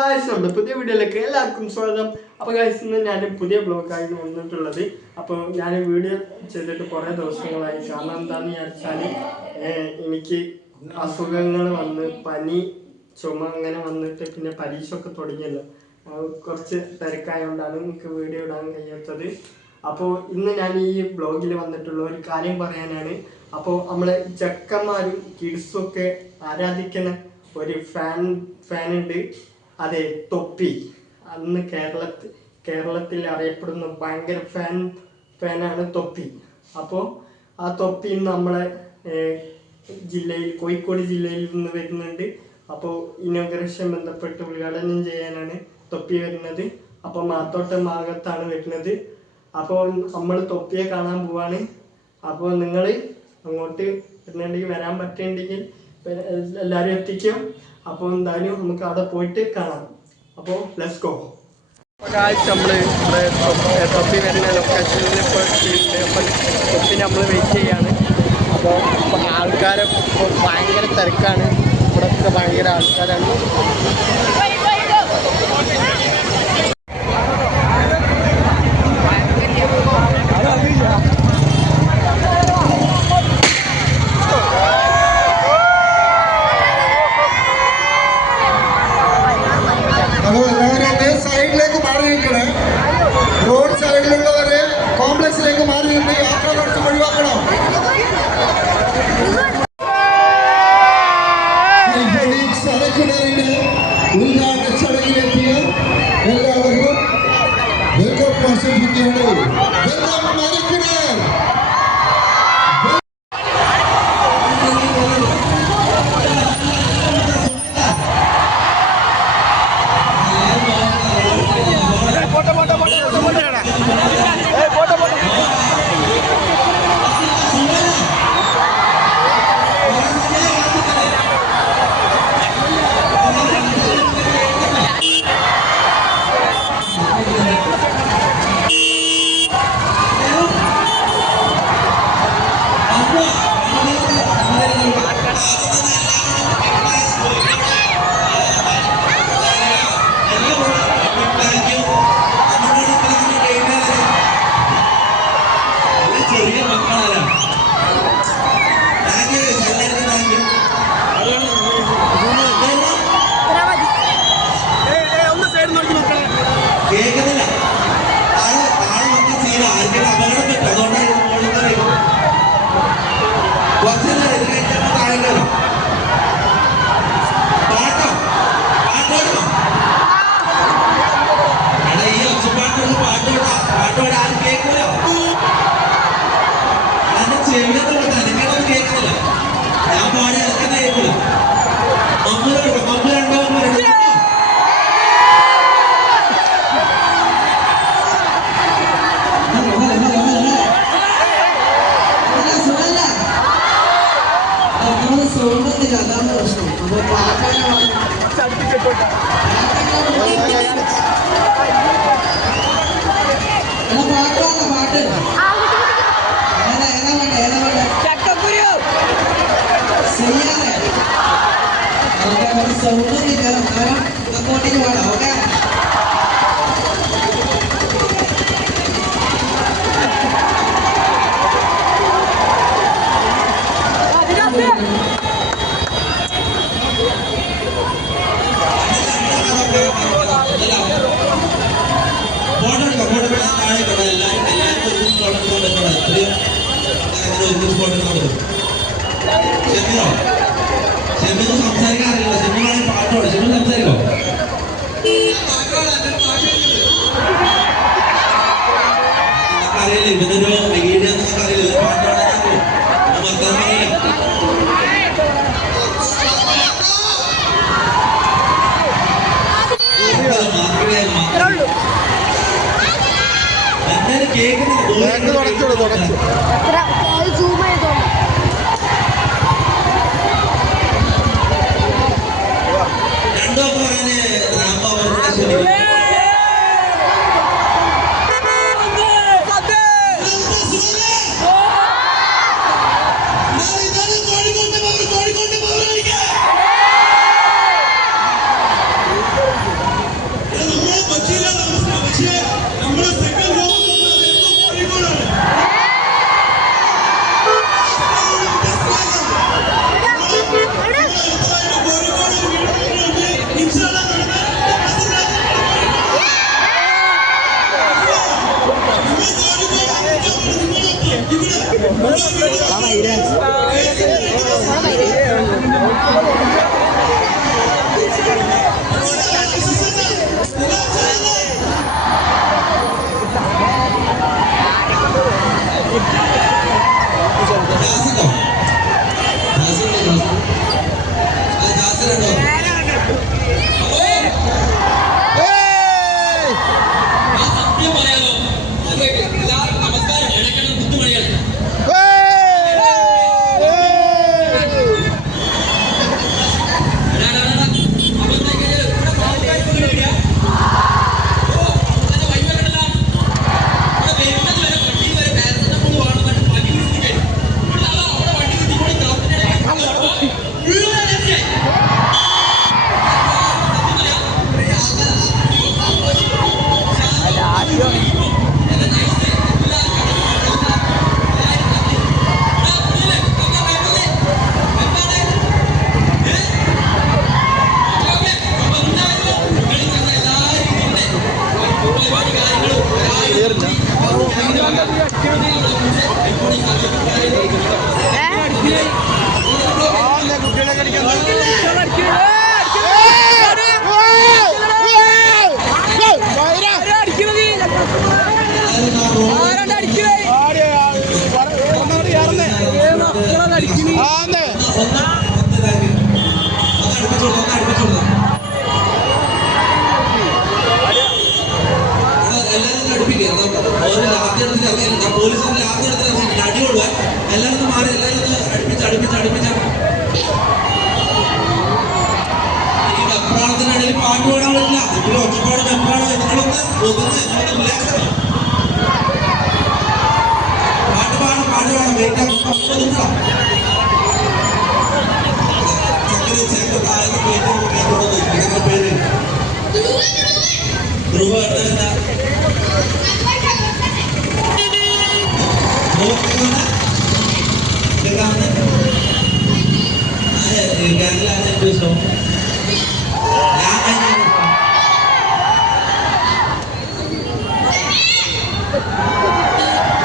Guys നമ്മുടെ പുതിയ വീഡിയോയിലേക്ക് എല്ലാവർക്കും സ്വാഗതം. അപ്പോൾ ഗായ്സ് ഇന്ന് ഞാൻ പുതിയ ബ്ലോഗായിരുന്നു വന്നിട്ടുള്ളത്. അപ്പോൾ ഞാൻ വീഡിയോ ചെയ്തിട്ട് കുറേ ദിവസങ്ങളായി. കാരണം എന്താണെന്ന് വിചാരിച്ചാൽ എനിക്ക് അസുഖങ്ങൾ വന്ന് പനി ചുമ അങ്ങനെ വന്നിട്ട് പിന്നെ പരീക്ഷ ഒക്കെ തുടങ്ങിയല്ലോ. കുറച്ച് തിരക്കായതുകൊണ്ടാണ് എനിക്ക് വീഡിയോ ഇടാൻ കഴിയാത്തത്. അപ്പോൾ ഇന്ന് ഞാൻ ഈ ബ്ലോഗിൽ വന്നിട്ടുള്ള ഒരു കാര്യം പറയാനാണ്. അപ്പോൾ നമ്മളെ ചെക്കന്മാരും കിഡ്സും ഒക്കെ ആരാധിക്കുന്ന ഒരു ഫാൻ ഉണ്ട്. അതെ, തൊപ്പി. അന്ന് കേരളത്തിൽ അറിയപ്പെടുന്ന ഭയങ്കര ഫാനാണ് തൊപ്പി. അപ്പോൾ ആ തൊപ്പി ഇന്ന് നമ്മളെ ജില്ലയിൽ കോഴിക്കോട് ജില്ലയിൽ നിന്ന് വരുന്നുണ്ട്. അപ്പോൾ ഇനോഗ്രേഷൻ ബന്ധപ്പെട്ട് ഉദ്ഘാടനം ചെയ്യാനാണ് തൊപ്പി വരുന്നത്. അപ്പോൾ മാത്തോട്ടം ഭാഗത്താണ് വരുന്നത്. അപ്പോൾ നമ്മൾ തൊപ്പിയെ കാണാൻ പോവാണ്. അപ്പോൾ നിങ്ങൾ അങ്ങോട്ട് വരുന്നുണ്ടെങ്കിൽ വരാൻ പറ്റുന്നുണ്ടെങ്കിൽ എല്ലാവരും എത്തിക്കും. അപ്പോൾ എന്തായാലും നമുക്ക് അവിടെ പോയിട്ട് കാണാം. അപ്പോൾ ലെറ്റ്സ് ഗോ. നമ്മൾ ഇവിടെ തൊപ്പി വരുന്ന ലൊക്കേഷനിൽ ഇപ്പോൾ അപ്പോൾ തൊപ്പി നമ്മൾ വെയിറ്റ് ചെയ്യാണ്. അപ്പോൾ ആൾക്കാരെ ഇപ്പോൾ ഭയങ്കര തിരക്കാണ്. ഇവിടെയൊക്കെ ഭയങ്കര ആൾക്കാരാണ്. റോഡ് സൈഡിലുള്ളവരെ കോംപ്ലക്സിലേക്ക് മാറി നിന്ന് യാത്രാ തടസ്സം ഒഴിവാക്കണം. സരക്കിടറിന്റെ ഉദ്ഘാടന ചടങ്ങിലെത്തിയ എല്ലാവർക്കും വെൽക്കം ആശംസിക്കുകയാണ്. അതാണ് പ്രശ്നം. അപ്പോൾ പാട്ട് സൗണ്ടില്ല. അങ്ങോട്ടേക്ക് വേണം. ഓക്കെ, സംസാരിക്കാറില്ല. സിനിമയാണെങ്കിൽ പാട്ടോട് സിനിമ സംസാരിക്കോ? അറിയില്ല, ഇവനൊരു വീഡിയോ നമുക്ക് അറിയില്ല. പാട്ടോടെ രണ്ടോ പറയാന് രാമ പോലീസിന്റെ ആദ്യത്തെ അടികൊള്ളുക. എല്ലാവരും മാറി, എല്ലാവരും അടുപ്പിച്ച ഈ വെപ്രാളത്തിനിടയിൽ പാട്ട് പാടാൻ പറ്റില്ല. ഇവിടെ ഒച്ചപ്പാട് വെപ്രാളം. നിങ്ങളൊന്ന് പാട്ട് പാടാം. വെയിറ്റ് പേര് ധ്രുവ ഗാനിലാണ് ഏറ്റവും ഇഷ്ടം.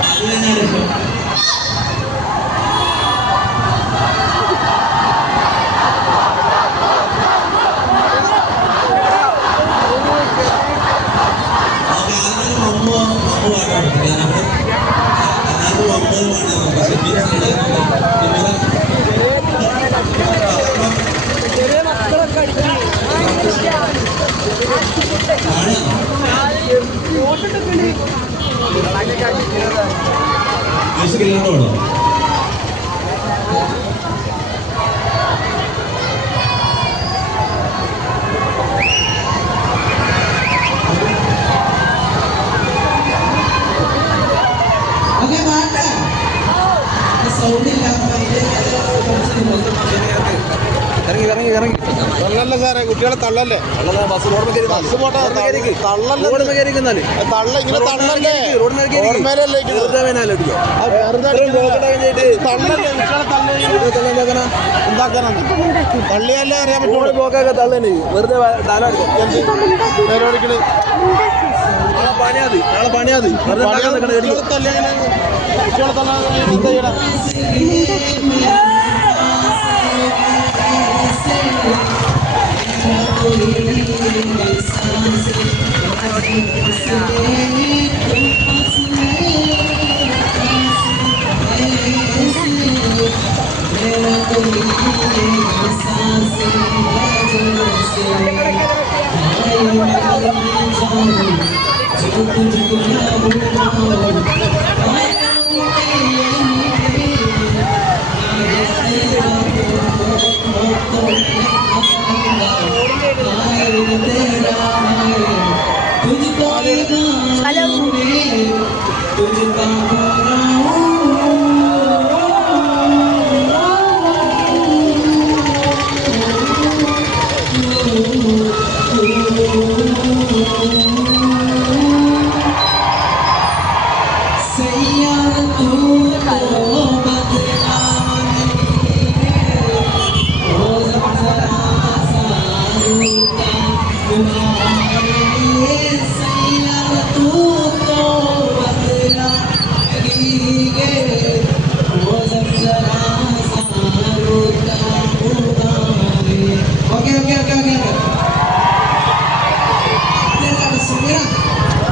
അത് തന്നെയാണ് ഇഷ്ടം. മ്യൂസിക്കില്ലാണ്ടോ തള്ളല്ലേ സാറേ, കുട്ടികളെ തള്ളല്ലേ. ബസ് പോട്ടെ, തള്ളല്ലേ. തള്ള ഇങ്ങനെ തള്ളല്ലേ, റോഡ്മേലല്ലേ തള്ളല്ലേ. കുട്ടികളെ എന്താക്കാനാണ് തള്ളിയല്ലേ അറിയാൻ പറ്റുള്ളൂ. തള്ളേ വെറുതെ നാളെ പണിയാതി കുട്ടികളെ തള്ളി കുട്ടികളെ തള്ള എന്താ ചെയ്യണം.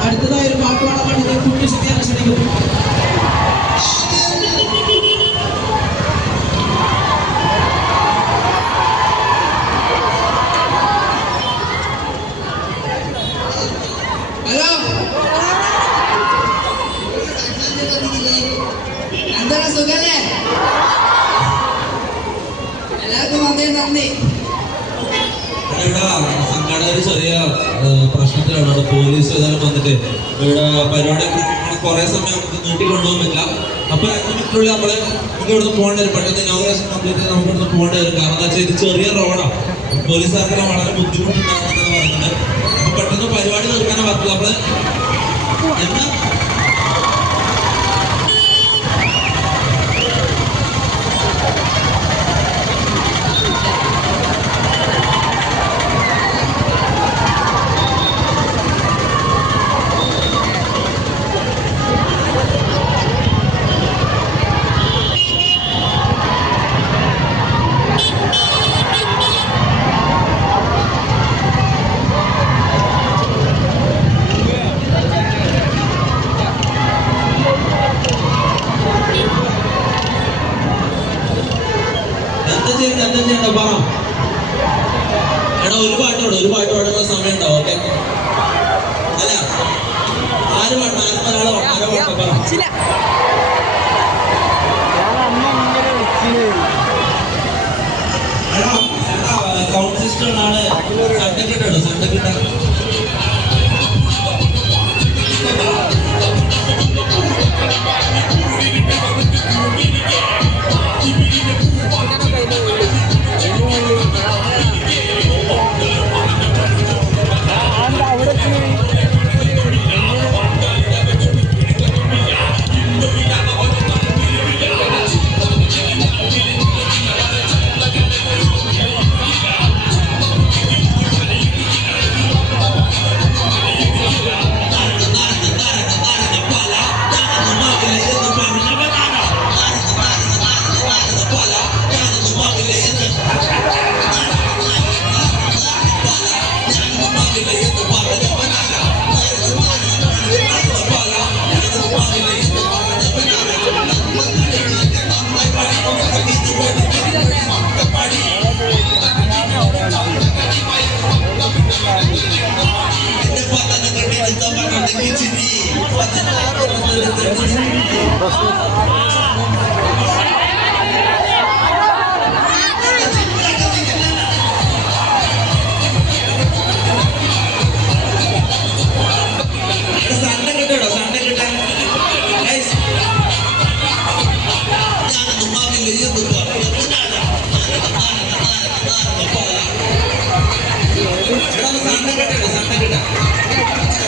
അടുത്തതായി ഒരു പാട്ട് പാടാൻ വേണ്ടി കുട്ടി ശക്തിയാണ് ക്ഷണിക്കുന്നു. ഹലോ, എന്താണ് സുഖല്ലേ? എല്ലാവർക്കും വന്നേ നന്ദി. സംഘടന ചെറിയ പ്രശ്നത്തിലാണ്. പോലീസ് ഏതായാലും വന്നിട്ട് ഇവിടെ പരിപാടി കുറെ സമയം നമുക്ക് നീട്ടിക്കൊണ്ടുപോകാൻ പറ്റില്ല. അപ്പൊ 5 മിനിറ്റിനുള്ളിൽ നമ്മള് നമുക്ക് ഇവിടുന്ന് പോകേണ്ടി വരും. പെട്ടെന്ന് ഇനോഗ്രേഷൻ കംപ്ലീറ്റ് ചെയ്ത് നമുക്ക് ഇവിടുന്ന് പോകേണ്ടി വരും. കാരണം എന്താ വെച്ചാൽ ഇത് ചെറിയ റോഡാണ്. പോലീസുകാർക്കെല്ലാം വളരെ ബുദ്ധിമുട്ടുണ്ടാകുന്നതെന്ന് പറയുന്നത്. അപ്പൊ പെട്ടെന്ന് പരിപാടി തീർക്കാനേ പറ്റില്ല. നമ്മള് എന്നാ സൗണ്ട് സിസ്റ്റം ആണ് സണ്ടക്കിട്ടോ സണ്ടക്കിട്ട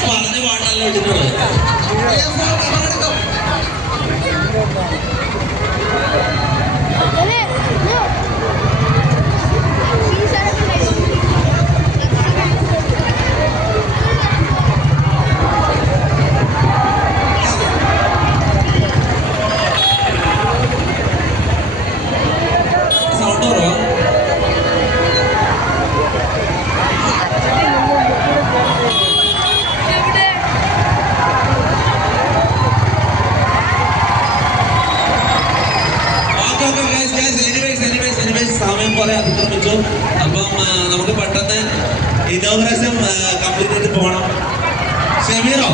പറഞ്ഞ പാട്ടല്ല ഇട്ടിട്ടുള്ളത്. സൗണ്ട് കുറവാ. സമയം പോലെ അതിക്രമിച്ചു. അപ്പം നമുക്ക് പെട്ടെന്ന് ഇനോഗ്രേഷൻ കംപ്ലീറ്റ് ചെയ്ത് പോകണം. ഷമീറോ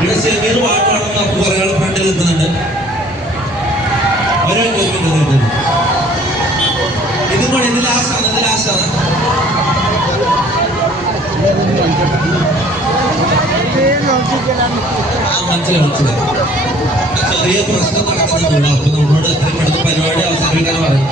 ഇവിടെ ഷമീർ പാട്ട് പാടുന്ന നമുക്ക് കുറെ ആൾ ഫ്രണ്ടിൽ നിൽക്കുന്നുണ്ട്. ഇത് കൂടെ ഇത് ലാസ്റ്റാണ് മനസ്സിലായി. ചെറിയ പ്രശ്നം നടക്കുന്നുണ്ട്. അപ്പൊ നമ്മളോട് എത്രയും പെട്ടെന്ന് പരിപാടി അവസാനിപ്പിക്കാൻ പറയും.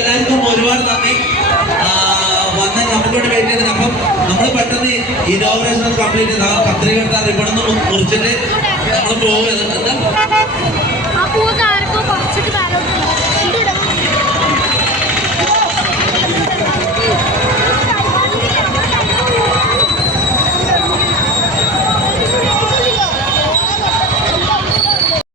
എല്ലാവർക്കും ഒരുപാട് നന്ദി വന്ന് നമുക്കോട്ട് വെയിറ്റ് ചെയ്തത്. അപ്പം നമ്മൾ പെട്ടെന്ന് ഇനോഗ്രേഷൻ കംപ്ലീറ്റ് ചെയ്ത് കത്രിക എടുത്താൽ ഇവിടെ നിന്ന് മുറിച്ചിട്ട് നമ്മൾ പോകുന്നത്.